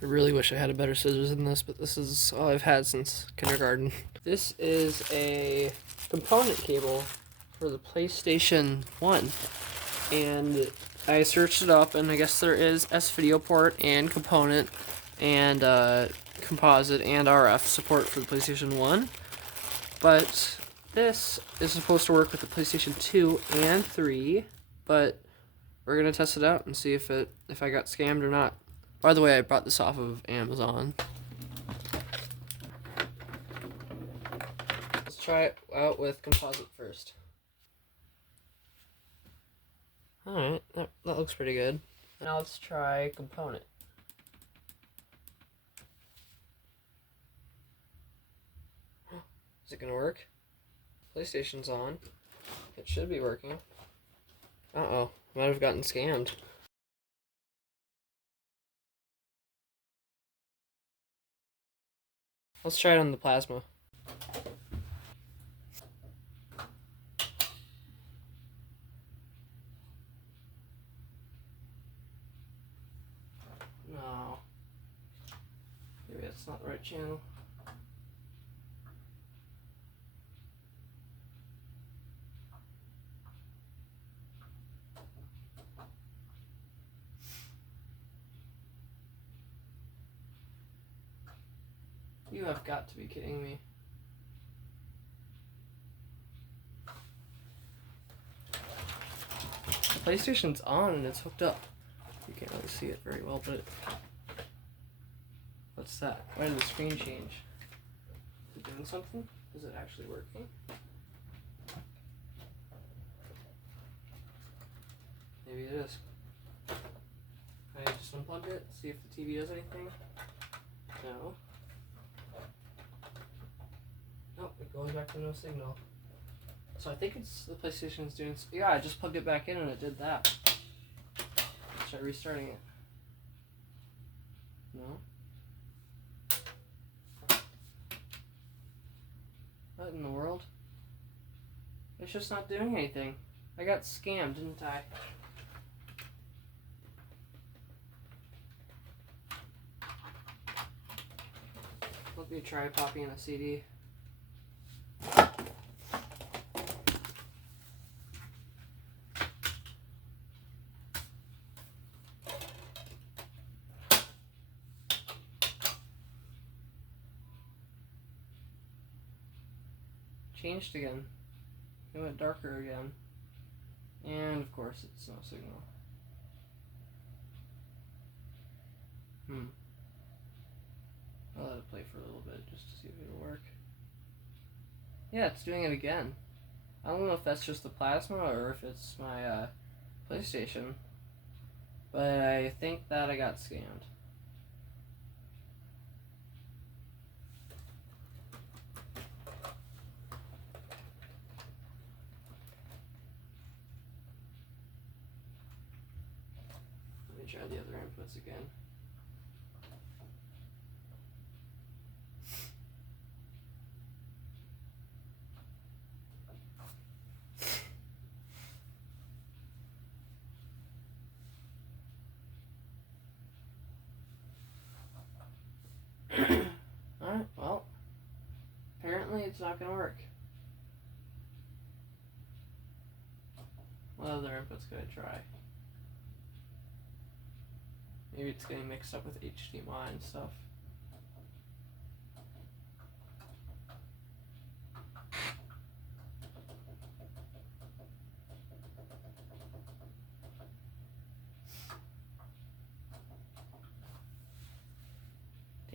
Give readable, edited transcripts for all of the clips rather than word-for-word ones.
I really wish I had a better scissors than this, but this is all I've had since kindergarten. This is a component cable for the PlayStation 1. And I searched it up, and I guess there is S-video port and component and composite and RF support for the PlayStation 1. But this is supposed to work with the PlayStation 2 and 3, but we're gonna test it out and see if I got scammed or not. By the way, I bought this off of Amazon. Let's try it out with composite first. Alright, that looks pretty good. Now let's try component. Is it gonna work? PlayStation's on. It should be working. Uh-oh, might have gotten scammed. Let's try it on the plasma. No. Maybe that's not the right channel. You have got to be kidding me. The PlayStation's on and it's hooked up. You can't really see it very well, but what's that? Why did the screen change? Is it doing something? Is it actually working? Maybe it is. Can I just unplug it? See if the TV does anything? No. Nope, it goes back to no signal. So I think it's the PlayStation's doing. Yeah, I just plugged it back in and it did that. Let's try restarting it. No. What in the world? It's just not doing anything. I got scammed, didn't I? Let me try popping in a CD. Changed again. It went darker again. And of course it's no signal. I'll let it play for a little bit just to see if it'll work. Yeah, it's doing it again. I don't know if that's just the plasma or if it's my PlayStation. But I think that I got scammed. Let me try the other inputs again. Alright, well, apparently it's not going to work. What other inputs could I try? Maybe it's getting mixed up with HDMI and stuff.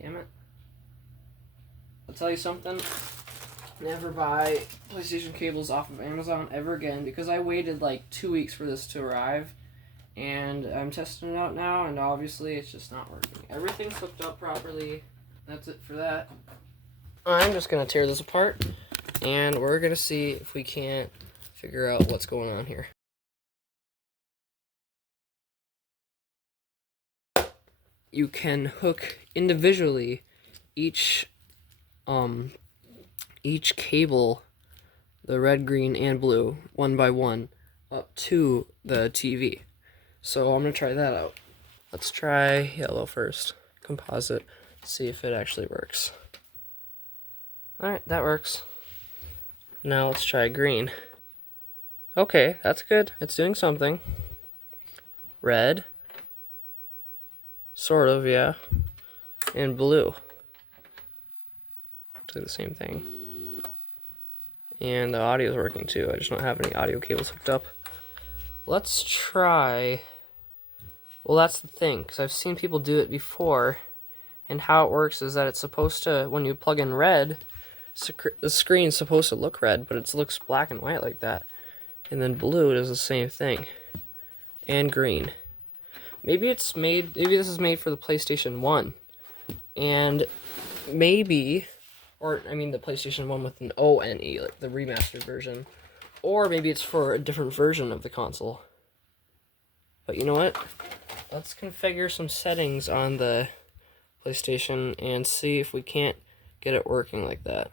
Damn it. I'll tell you something. Never buy PlayStation cables off of Amazon ever again because I waited like 2 weeks for this to arrive. And I'm testing it out now, and obviously it's just not working. Everything's hooked up properly. That's it for that. I'm just going to tear this apart, and we're going to see if we can't figure out what's going on here. You can hook individually each cable, the red, green, and blue, one by one, up to the TV. So I'm going to try that out. Let's try yellow first. composite, see if it actually works. Alright, that works. Now let's try green. Okay, that's good. It's doing something. Red. Sort of, yeah. And blue. Do the same thing. And the audio is working too. I just don't have any audio cables hooked up. Let's try... Well, that's the thing, because I've seen people do it before. And how it works is that it's supposed to, when you plug in red, the screen's supposed to look red, but it looks black and white like that. And then blue does the same thing. And green. Maybe this is made for the PlayStation 1. And maybe, the PlayStation 1 with an ONE, like the remastered version. Or maybe it's for a different version of the console. But you know what? Let's configure some settings on the PlayStation and see if we can't get it working like that.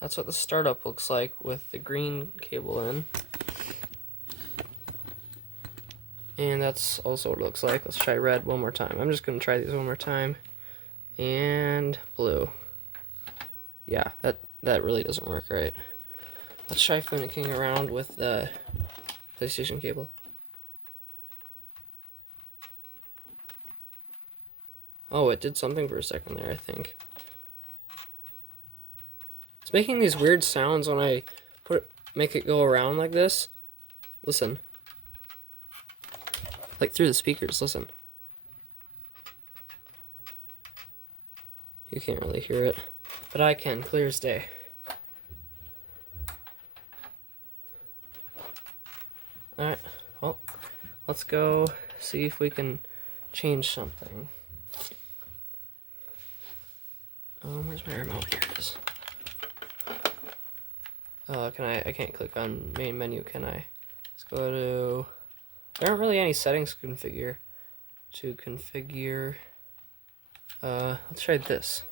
That's what the startup looks like with the green cable in. And that's also what it looks like. Let's try red one more time. I'm just going to try these one more time. And blue. Yeah, that really doesn't work right. Let's try finicking around with the PlayStation cable. Oh, it did something for a second there, I think. It's making these weird sounds when I make it go around like this. Listen. Like through the speakers, listen. You can't really hear it, but I can, clear as day. Alright, well, let's go see if we can change something. Where's my remote? Here it is. I can't click on main menu, can I? Let's go to, there aren't really any settings to configure. Let's try this.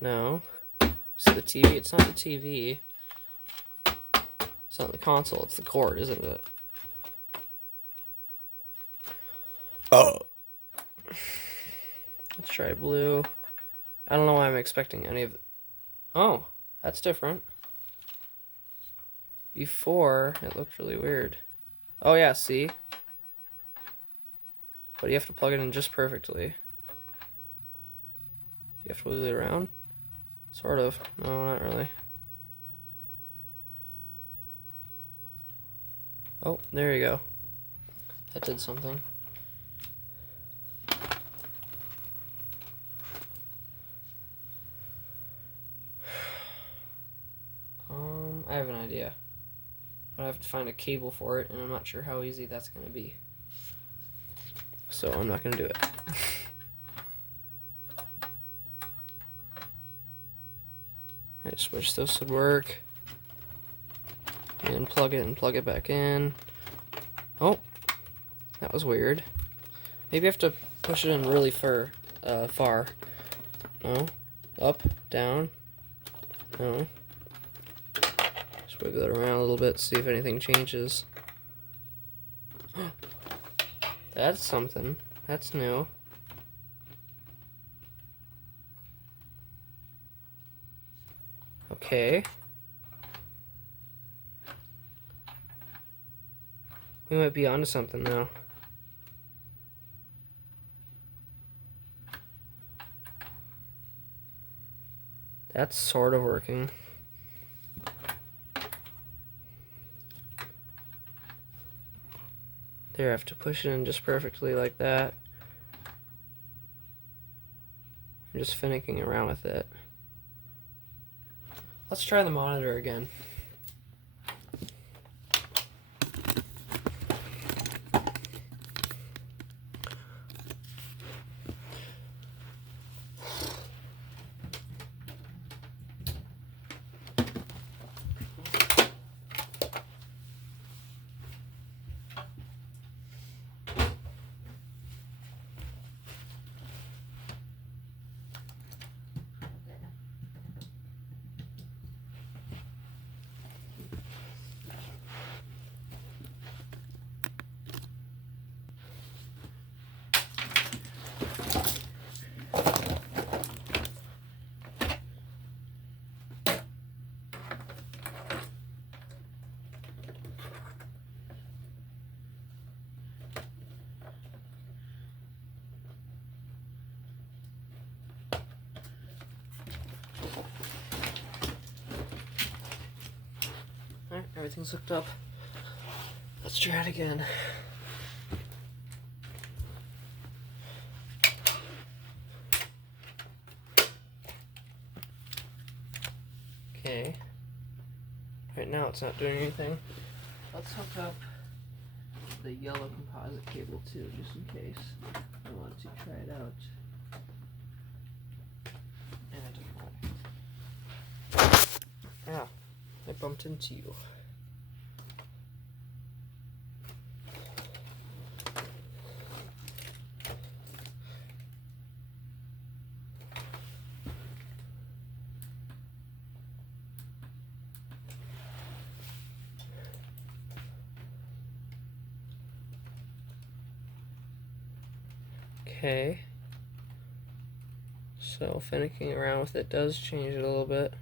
No. See the TV? It's not the TV. It's not the console, it's the cord, isn't it? Oh. Let's try blue. I don't know why I'm expecting any of the... Oh, that's different. Before, it looked really weird. Oh yeah, see? But you have to plug it in just perfectly. You have to wiggle it around? Sort of. No, not really. Oh, there you go. That did something. I have an idea. But I have to find a cable for it, and I'm not sure how easy that's going to be. So I'm not going to do it. I just wish this would work. And plug it back in. Oh, that was weird. Maybe I have to push it in really far. No. Up, down. No. Just wiggle it around a little bit, see if anything changes. That's something. That's new. Okay. We might be onto something now. That's sort of working. There, I have to push it in just perfectly like that. I'm just finicking around with it. Let's try the monitor again. Everything's hooked up. Let's try it again. Okay. Right now it's not doing anything. Let's hook up the yellow composite cable too, just in case I want to try it out. And it doesn't work. Ah, I bumped into you. Okay, so finicking around with it does change it a little bit.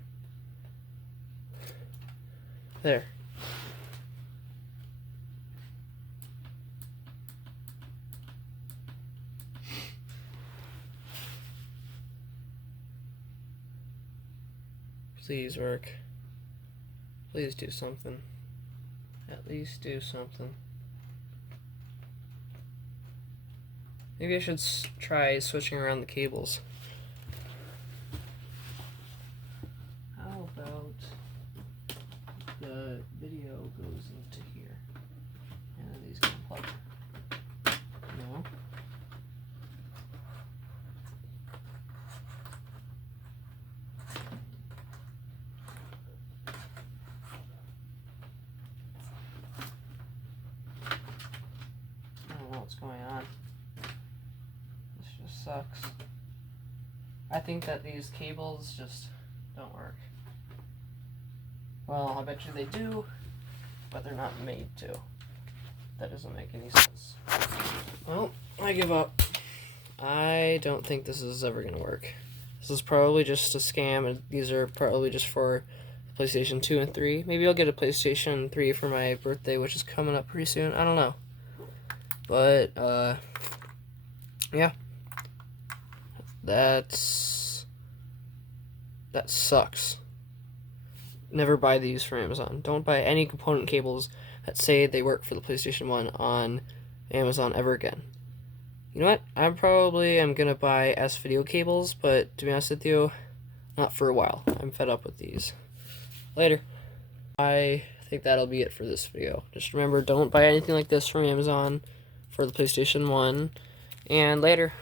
There. Please work. Please do something. At least do something. Maybe I should try switching around the cables. How about the video goes into here and these can plug? No? I don't know what's going on. Sucks. I think that these cables just don't work. Well, I bet you they do, but they're not made to. That doesn't make any sense. Well, I give up. I don't think this is ever going to work. This is probably just a scam, and these are probably just for PlayStation 2 and 3. Maybe I'll get a PlayStation 3 for my birthday, which is coming up pretty soon. I don't know. But, yeah. That sucks. Never buy these from Amazon. Don't buy any component cables that say they work for the PlayStation 1 on Amazon ever again. You know what? I probably am gonna buy S-Video cables, but to be honest with you, not for a while. I'm fed up with these. Later. I think that'll be it for this video. Just remember, don't buy anything like this from Amazon for the PlayStation 1, and later.